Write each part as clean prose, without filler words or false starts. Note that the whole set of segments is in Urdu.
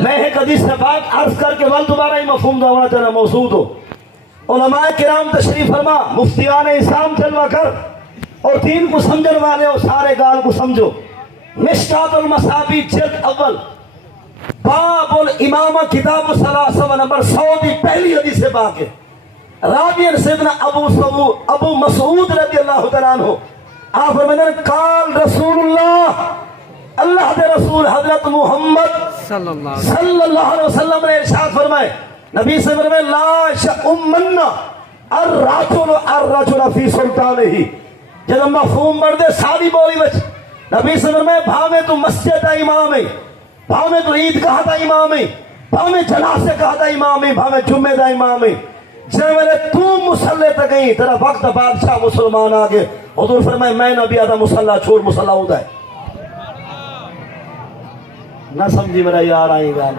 میں ایک حدیث سے پاک عرض کر کے ول دوبارہ ہی مفہوم دوڑنا چاہنا موصول ہو. علماء کرام تشریف فرما, مفتیان اسلام چلوا کر اور دین کو سمجھن والے اور سارے گال کو سمجھو. مشکات المصابی جلد اول باب الامامہ کتاب الصلاۃ نمبر 100 کی پہلی حدیث سے پاک ہے. راوی سیدنا ابو مسعود رضی اللہ تعالیٰ عنہ آپ فرماتے ہیں قال رسول اللہ, اللہ کے رسول حضرت محمد صلی اللہ علیہ وسلم نے ارشاد فرمائے, نبی سے فرمائے لا یؤمن الرجل فی سلطانہ. جب مفہوم بڑھ دے ساری بولی بچ نبی سے فرمائے بھاوے تو مسجد دا امام ہے, بھاوے تو عید گاہ دا امام ہے, بھاوے جنازے گاہ دا امام ہے, بھاوے جمعے دا امام ہے, جب میں تو مسلح تک گئی تیرا وقت بادشاہ مسلمان آگے. حضور فرمائے میں نبی آدھا مسلح چھوڑ مسلح ہوتا ہے. نہ سمجھی میرا یار آئی گا.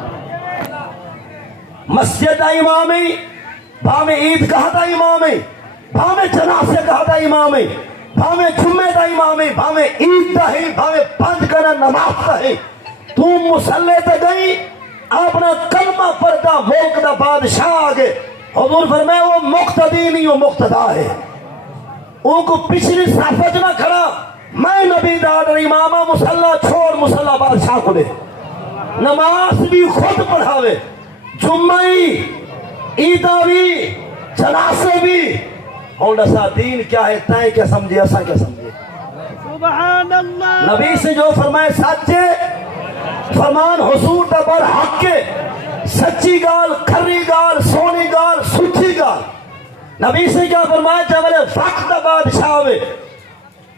مسجد دا امام ہے, بھاوے عید گاہ دا امام ہے, بھاوے جنازے گاہ دا امام ہے, بھاوے جمعے دا امام ہے, بھاوے عید دا ہے, بھاوے پنج کرنا نماز دا ہے, تو مسلح تک گئی اپنا کلمہ پڑھتا ملک دا بادشاہ آگے. حضور فرمائے وہ مقتدی نہیں وہ مقتدا ہے. ان کو پچھلی صفحہ نہ کھڑا, میں نبی داد امامہ مسلح چھوڑ مسلح بادشاہ کو دے. نماز بھی خود پڑھاوے, جمعی عیدہ بھی جنازے بھی. اور ایسا دین کیا ہے تائیں کیا سمجھے ایسا کیا سمجھے. سبحان اللہ. نبی سے جو فرمائے سچے فرمان حضور دا بر حق کے, سچی گال, کھری گال, سونی گال, سچی گال. نبی سے کیا فرمایا جب وقت دا بادشاہ ہوئے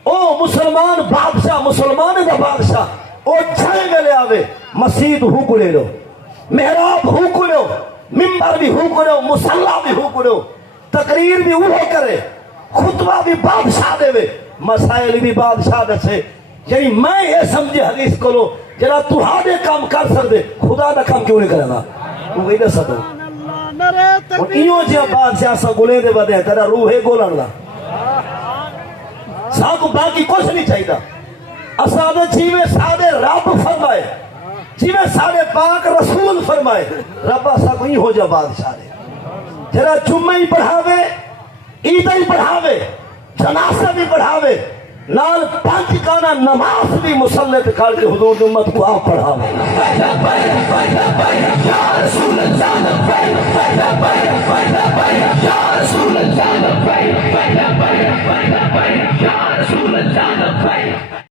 او مسلمان بادشاہ, مسلمان دا بادشاہ او چھائے گلے آوے, مسجد ہو کڑے لو, محراب ہو کڑے, ممبر بھی ہو کڑے, مسلح بھی ہو کڑے, تقریر بھی وہ کرے, خطبہ بھی بادشاہ دے وے, مسائل بھی بادشاہ دے سے. یعنی میں یہ سمجھے حدیث کو لو جنا تو ہادے کام کر سکتے خدا دا کام کیوں نہیں کرے گا. وہ وہی نہ سکو اور انہوں جہاں بادشاہ سا گلے دے بدے تیرا روح ہے گولن دا سا کو باقی کچھ نہیں چاہیے. اسادہ جیوے سادے رب فرمائے, جیوے سادے پاک رسول فرمائے, رب اسا کو ہی ہو جا بادشاہ دے. تیرا جمعہ ہی پڑھاوے, عیدہ ہی پڑھاوے, جنازہ بھی پڑھاوے, نال پانچ کانا نماز بھی مسلح پہ کھڑ کے حضور امت کو آپ پڑھاوے. یا رسول اللہ